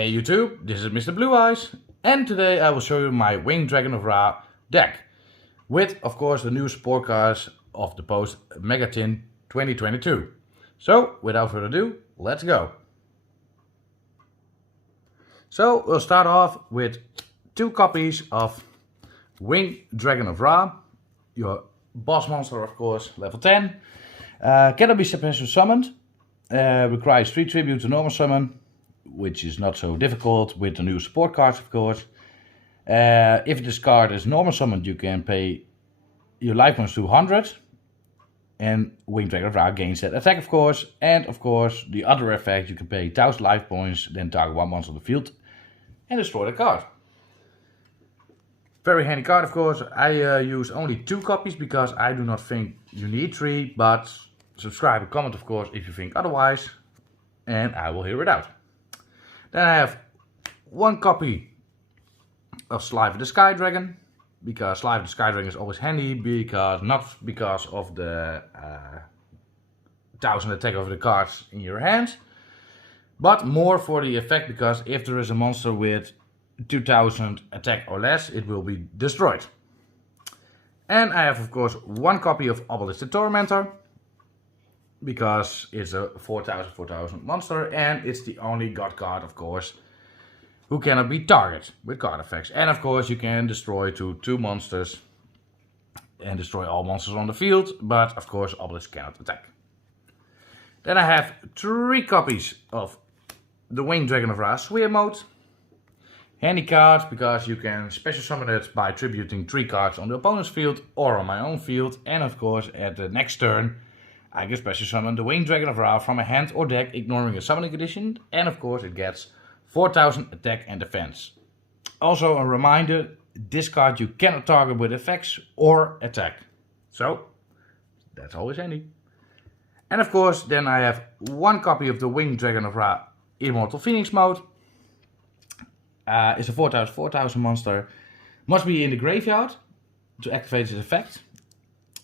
Hey YouTube, this is Mr. Blue Eyes, and today I will show you my Winged Dragon of Ra deck, with of course the new support cards of the post MegaTin 2022. So without further ado, let's go. So we'll start off with 2 copies of Winged Dragon of Ra, your boss monster of course, level 10. Cannot be special summoned, requires 3 tribute to normal summon, which is not so difficult with the new support cards of course. If this card is normal summoned, you can pay your life points to 100, and Winged Dragon of Ra gains that attack of course. And of course the other effect, you can pay 1000 life points, then target one monster on the field and destroy the card. Very handy card of course. I use only 2 copies because I do not think you need 3, but subscribe and comment of course if you think otherwise, and I will hear it out. Then I have 1 copy of Slive the Sky Dragon, because Slive the Sky Dragon is always handy, because not because of the 1000 attack over the cards in your hand, but more for the effect, because if there is a monster with 2000 attack or less, it will be destroyed. And I have of course 1 copy of Obelisk the Tormentor, because it's a 4000 monster, and it's the only god card of course who cannot be targeted with card effects. And of course you can destroy to 2 monsters and destroy all monsters on the field, but of course Obelisk cannot attack. Then I have 3 copies of the Winged Dragon of Ra Swear Mode. Handy card because you can special summon it by tributing 3 cards on the opponent's field or on my own field, and of course at the next turn I can special summon the Winged Dragon of Ra from my hand or deck, ignoring a summoning condition, and of course it gets 4000 attack and defense. Also a reminder, this card you cannot target with effects or attack, so that's always handy. And of course then I have 1 copy of the Winged Dragon of Ra Immortal Phoenix Mode. It's a 4000 monster, must be in the graveyard to activate its effect.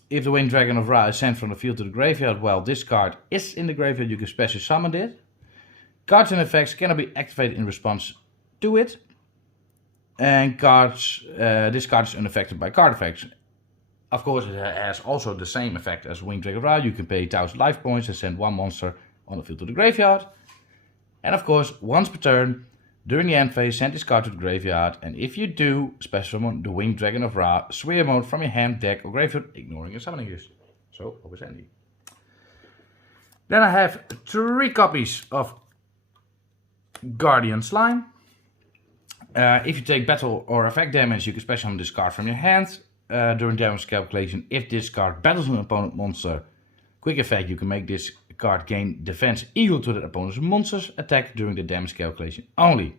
If the Winged Dragon of Ra is sent from the field to the graveyard while this card is in the graveyard, you can special summon it. Cards and effects cannot be activated in response to it. And this card is unaffected by card effects. Of course it has also the same effect as Winged Dragon of Ra. You can pay 1000 life points and send 1 monster on the field to the graveyard. And of course once per turn, during the end phase, send this card to the graveyard, and if you do, special summon the Winged Dragon of Ra Swear Mode from your hand, deck or graveyard, ignoring a summoning use. So, always handy. Then I have 3 copies of Guardian Slime. If you take battle or effect damage, you can special summon this card from your hand. During damage calculation, if this card battles an opponent monster, quick effect, you can make this card gain defense equal to the opponent's monster's attack during the damage calculation only.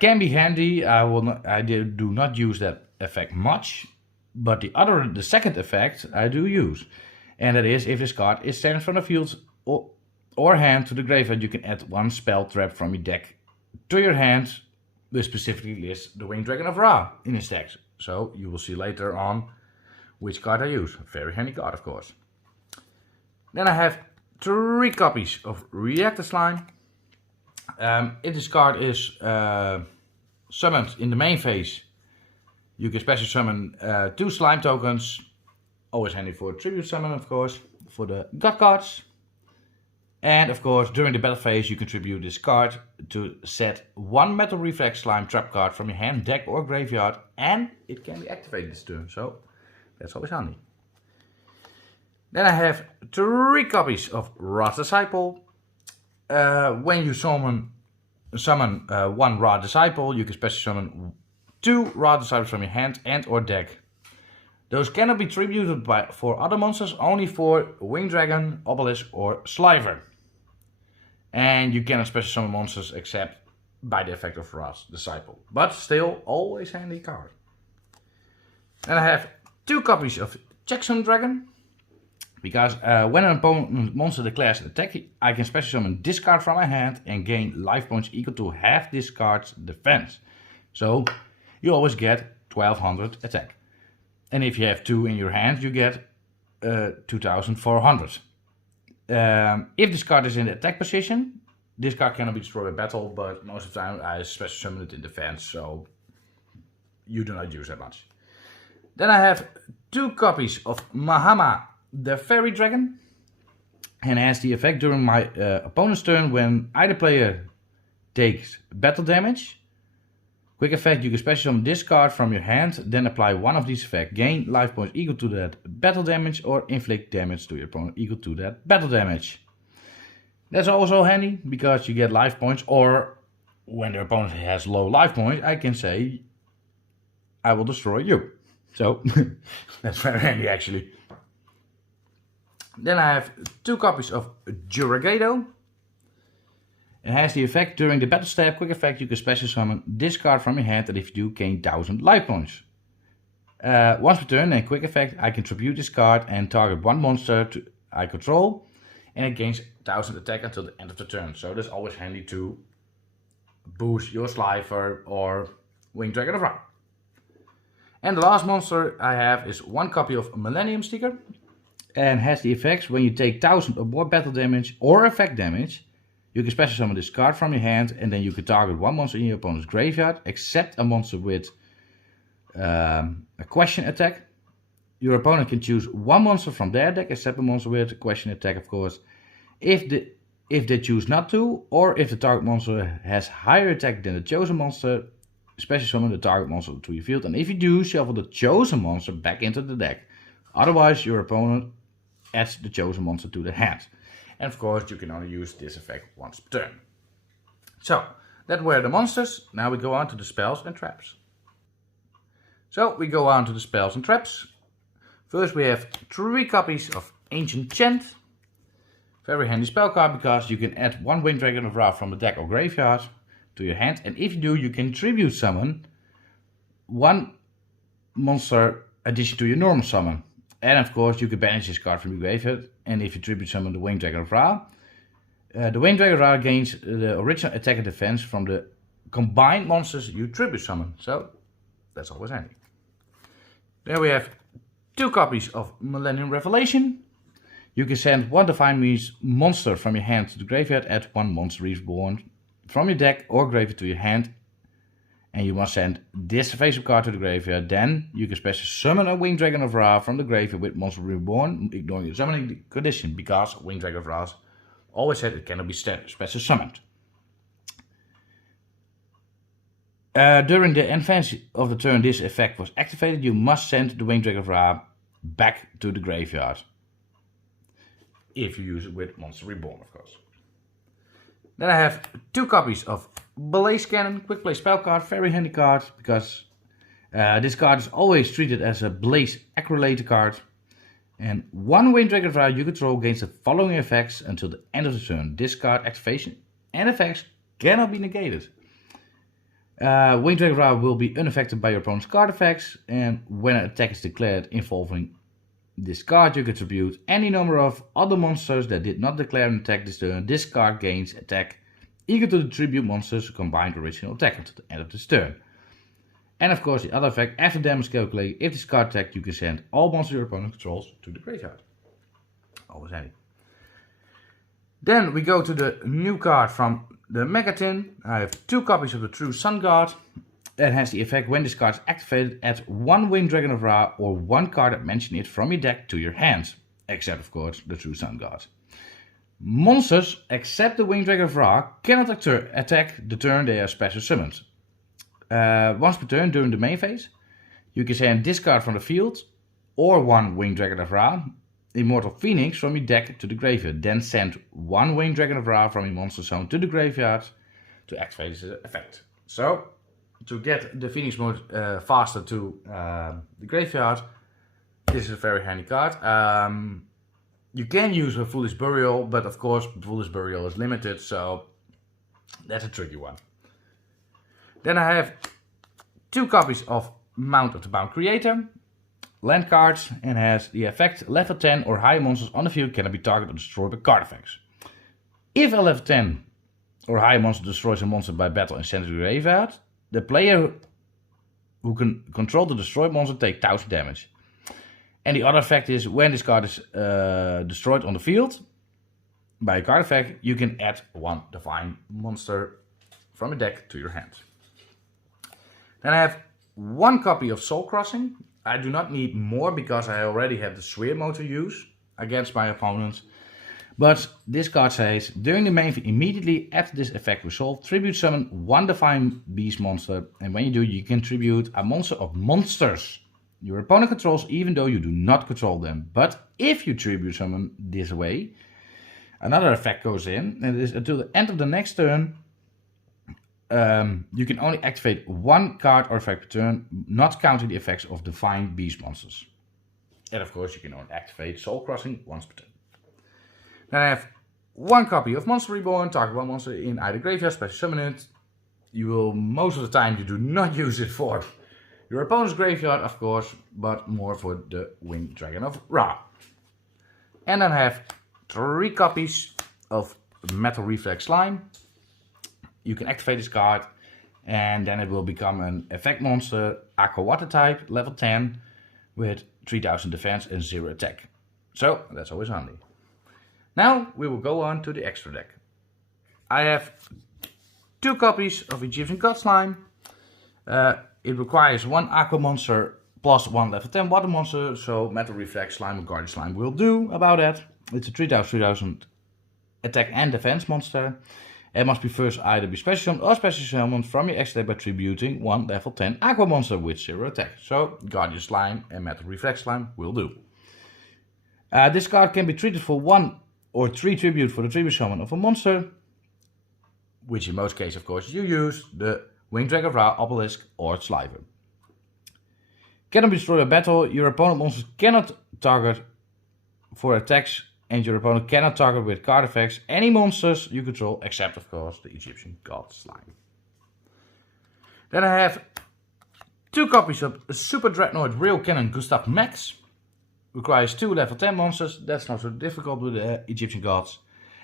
Can be handy. I do not use that effect much, but the second effect I do use, and that is if this card is sent from the field or hand to the graveyard, you can add 1 spell trap from your deck to your hand, which specifically lists the Winged Dragon of Ra in his deck. So you will see later on which card I use. Very handy card of course. Then I have 3 copies of Reactor Slime. If this card is summoned in the main phase, you can special summon 2 slime tokens. Always handy for tribute summon of course, for the god cards. And of course during the battle phase you contribute this card to set 1 Metal Reflex Slime trap card from your hand, deck or graveyard, and it can be activated this turn, so that's always handy. Then I have 3 copies of Ra Disciple. When you summon 1 Ra Disciple, you can special summon 2 Ra Disciples from your hand and or deck. Those cannot be tributed for other monsters, only for Winged Dragon, Obelisk or Sliver. And you cannot special summon monsters except by the effect of Ra Disciple. But still, always handy card. Then I have 2 copies of Checksum Dragon. Because when an opponent monster declares an attack, I can special summon this card from my hand and gain life points equal to half this card's defense. So you always get 1200 attack. And if you have 2 in your hand, you get 2400. If this card is in the attack position, This card cannot be destroyed by battle, but most of the time I special summon it in defense, so you do not use that much. Then I have 2 copies of Mahama, the Fairy Dragon, and has the effect during my opponent's turn when either player takes battle damage. Quick effect, you can special summon this card from your hand, then apply one of these effects. Gain life points equal to that battle damage or inflict damage to your opponent equal to that battle damage. That's also handy because you get life points, or when the opponent has low life points, I can say, I will destroy you. So, that's very handy actually. Then I have 2 copies of Yugioh. It has the effect during the battle step. Quick effect, you can special summon this card from your hand, and if you do, gain 1000 life points. Once per turn, and quick effect, I can tribute this card and target one monster I control, and it gains 1000 attack until the end of the turn. So that's always handy to boost your Slifer or Winged Dragon of Ra. And the last monster I have is 1 copy of Millennium Sticker, and has the effects when you take 1000 or more battle damage or effect damage. You can special summon this card from your hand, and then you can target one monster in your opponent's graveyard, except a monster with a question attack. Your opponent can choose one monster from their deck, except a monster with a question attack, of course. If they choose not to, or if the target monster has higher attack than the chosen monster, special summon the target monster to your field, and if you do, shuffle the chosen monster back into the deck. Otherwise, your opponent adds the chosen monster to the hand. And of course, you can only use this effect once per turn. So, that were the monsters. Now we go on to the spells and traps. So, we go on to the spells and traps. First, we have 3 copies of Ancient Chant. Very handy spell card because you can add 1 Winged Dragon of Ra from the deck or graveyard to your hand. And if you do, you can tribute summon 1 monster addition to your normal summon. And of course, you can banish this card from your graveyard. And if you tribute summon the Winged Dragon of Ra, the Winged Dragon of Ra gains the original attack and defense from the combined monsters you tribute summon. So, that's always handy. Then we have 2 copies of Millennium Revelation. You can send 1 Divine Beast monster from your hand to the graveyard, add 1 monster reborn from your deck or graveyard to your hand, and you must send this face-up card to the graveyard. Then you can special summon a Winged Dragon of Ra from the graveyard with monster reborn, ignoring the summoning condition, because Winged Dragon of Ra always said it cannot be special summoned. During the advance of the turn this effect was activated, you must send the Winged Dragon of Ra back to the graveyard. If you use it with Monster Reborn, of course. Then I have 2 copies of Blaze Cannon, quick play spell card, very handy card, because this card is always treated as a Blaze Acrolator card. And 1 Winged Dragon of Ra you control gains the following effects until the end of the turn. This card activation and effects cannot be negated. Winged Dragon of Ra will be unaffected by your opponent's card effects, and when an attack is declared involving this card, you can tribute any number of other monsters that did not declare an attack this turn. This card gains attack equal to the tribute monsters combined original attack until the end of this turn. And of course, the other effect, after damage calculated, if this card attacked, you can send all monsters your opponent controls to the graveyard. Always handy. Then we go to the new card from the MegaTin. I have 2 copies of the True Sun Guard. That has the effect when this card is activated, add 1 Winged Dragon of Ra or 1 card that mentions it from your deck to your hands. Except of course the True Sun Guard. Monsters except the Winged Dragon of Ra cannot attack the turn they are special summoned. Once per turn during the main phase, you can send this card from the field or 1 Winged Dragon of Ra, Immortal Phoenix, from your deck to the graveyard. Then send 1 Winged Dragon of Ra from your monster zone to the graveyard to activate this effect. So, to get the Phoenix mode faster to the graveyard, this is a very handy card. You can use a Foolish Burial, but of course Foolish Burial is limited, so that's a tricky one. Then I have 2 copies of Mount of the Bound Creator, land cards, and has the effect level 10 or higher monsters on the field cannot be targeted or destroyed by card effects. If a level 10 or higher monster destroys a monster by battle and sends it to the graveyard, the player who can control the destroyed monster takes 1000 damage. And the other effect is when this card is destroyed on the field, by a card effect, you can add one divine monster from a deck to your hand. Then I have one copy of Soul Crossing. I do not need more because I already have the Sphere mode to use against my opponents. But this card says, during the main phase, immediately after this effect resolved, tribute summon one divine beast monster. And when you do, you can tribute a monster of monsters your opponent controls, even though you do not control them. But if you tribute summon this way, another effect goes in, and it is until the end of the next turn. You can only activate one card or effect per turn, not counting the effects of divine beast monsters. And of course, you can only activate Soul Crossing once per turn. Then I have one copy of Monster Reborn. Target one monster in either graveyard, special summon it. You will, most of the time, you do not use it for your opponent's graveyard, of course, but more for the Winged Dragon of Ra. And then I have 3 copies of Metal Reflex Slime. You can activate this card, and then it will become an effect monster, Aqua Water type, level 10, with 3000 defense and 0 attack. So, that's always handy. Now, we will go on to the extra deck. I have 2 copies of Egyptian God Slime. It requires 1 Aqua monster plus 1 level 10 water monster, so Metal Reflex Slime or Guardian Slime will do about that. It's a 3000 attack and defense monster. It must be first either be special summoned or special summoned from your extra deck by tributing 1 level 10 Aqua monster with 0 attack. So Guardian Slime and Metal Reflex Slime will do. This card can be treated for 1 or 3 tribute for the tribute summon of a monster, which in most cases, of course, you use the Winged Dragon of Ra, Obelisk, or Sliver. Cannot be destroyed by battle. Your opponent monsters cannot target for attacks, and your opponent cannot target with card effects any monsters you control, except, of course, the Egyptian God Slime. Then I have 2 copies of Super Dreadnought Rail Cannon Gustav Max. Requires 2 level 10 monsters. That's not so difficult with the Egyptian gods.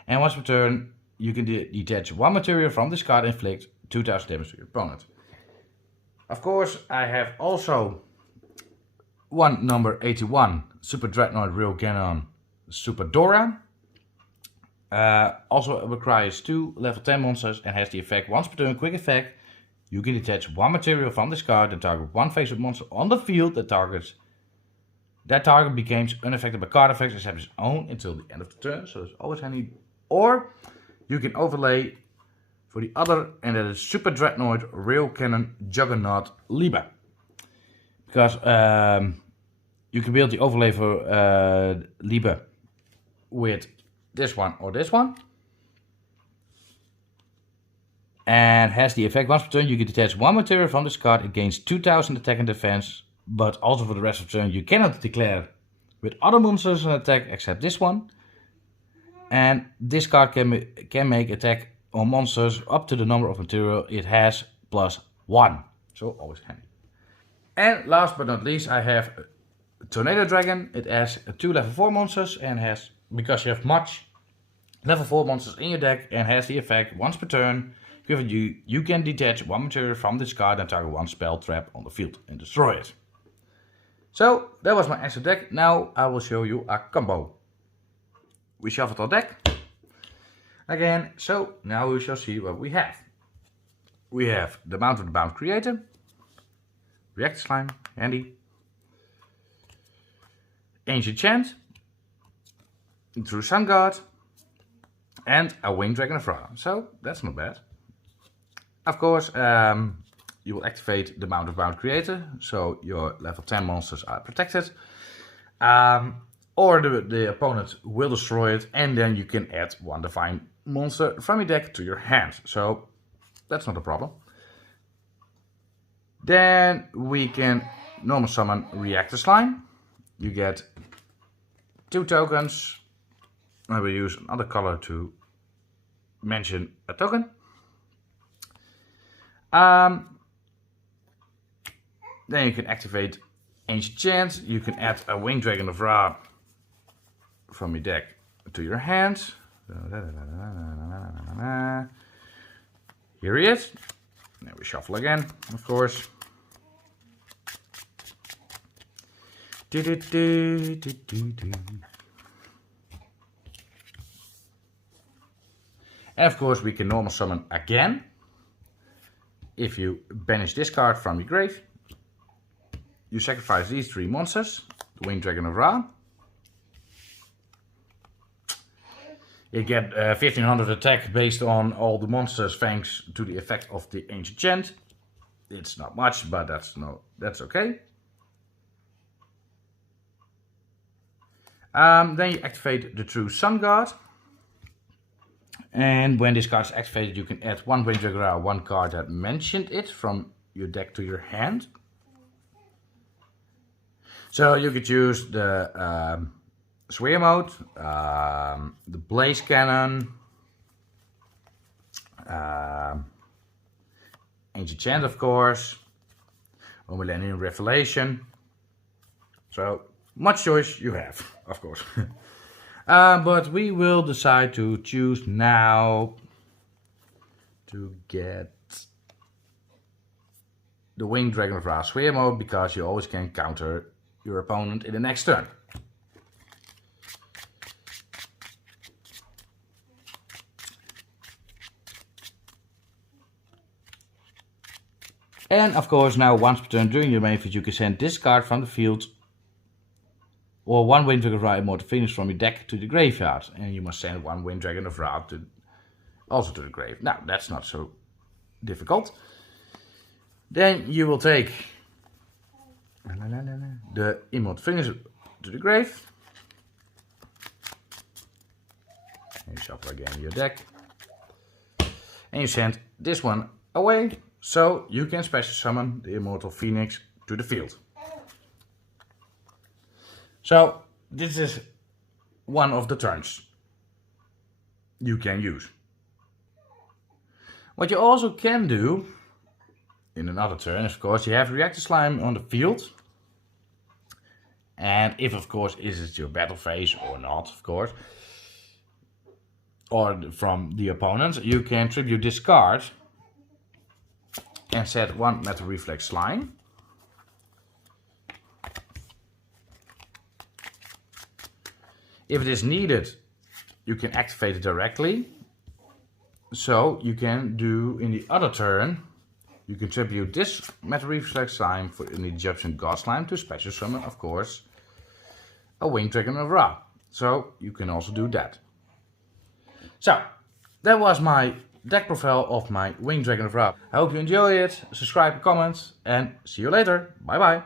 And once per turn, you can detach 1 material from this card and inflict 2000 damage to your opponent. Of course, I have also one number 81 Super Dreadnought Rail Cannon Super Dora. Also requires 2 level 10 monsters and has the effect once per turn, quick effect. You can detach 1 material from this card and target 1 face-up monster on the field that targets. That target becomes unaffected by card effects except its own until the end of the turn, so it's always handy. Or you can overlay for the other, and that is Super Dreadnought Rail Cannon Juggernaut Liba. Because you can build the overlay for Liba with this one or this one. And has the effect once per turn, you can detach 1 material from this card. It gains 2000 attack and defense. But also for the rest of the turn, you cannot declare with other monsters an attack except this one. And this card can make attack on monsters up to the number of material it has plus 1. So always handy. And last but not least, I have Tornado Dragon. It has 2 level 4 monsters and has, because you have much level 4 monsters in your deck, and has the effect once per turn. You can detach 1 material from this card and target 1 spell trap on the field and destroy it. So, that was my extra deck. Now I will show you a combo. We shuffled our deck again, so now we shall see what we have. We have the Mount of the Bound Creator, Reactor Slime, handy, Ancient Chant, True Sun Guard, and a Winged Dragon of Ra. So, that's not bad. Of course, you will activate the Mount of Bound Creator, so your level 10 monsters are protected. Or the opponent will destroy it, and then you can add 1 divine monster from your deck to your hand. So that's not a problem. Then we can normal summon Reactor Slime. You get 2 tokens. I will use another color to mention a token. Then you can activate Ancient Chant. You can add a Winged Dragon of Ra from your deck to your hand. Here he is. Now we shuffle again, of course. And of course we can normal summon again. If you banish this card from your grave, you sacrifice these 3 monsters. The Winged Dragon of Ra. You get 1500 attack based on all the monsters thanks to the effect of the Ancient Chant. It's not much, but that's okay. Then you activate the True Sun Guard. And when this card is activated, you can add 1 Winged Dragon of Ra, 1 card that mentioned it, from your deck to your hand. So you could use the Swear Mode, the Blaze Cannon, Ancient Chant of course, or Millennium Revelation. So much choice you have, of course. But we will decide to choose now to get the Winged Dragon of Ra Swear Mode, because you always can counter your opponent in the next turn. And of course now once per turn during your main phase you can send this card from the field or 1 Winged Dragon of Ra Immortal Phoenix from your deck to the graveyard. And you must send 1 Winged Dragon of Ra also to the grave. Now that's not so difficult. Then you will take the Immortal Phoenix to the grave. And you shuffle again your deck. And you send this one away. So you can special summon the Immortal Phoenix to the field. So this is one of the turns you can use. What you also can do in another turn, of course, you have Reactor Slime on the field. And if, of course, is it your battle phase or not, of course, or from the opponent, you can tribute this card and set 1 Metal Reflex Slime. If it is needed, you can activate it directly. So you can do in the other turn, you can tribute this Metal Reflex Slime for an Egyptian God Slime to special summon, of course, a Winged Dragon of Ra. So you can also do that. So that was my deck profile of my Winged Dragon of Ra. I hope you enjoy it. Subscribe, comment, and see you later. Bye bye.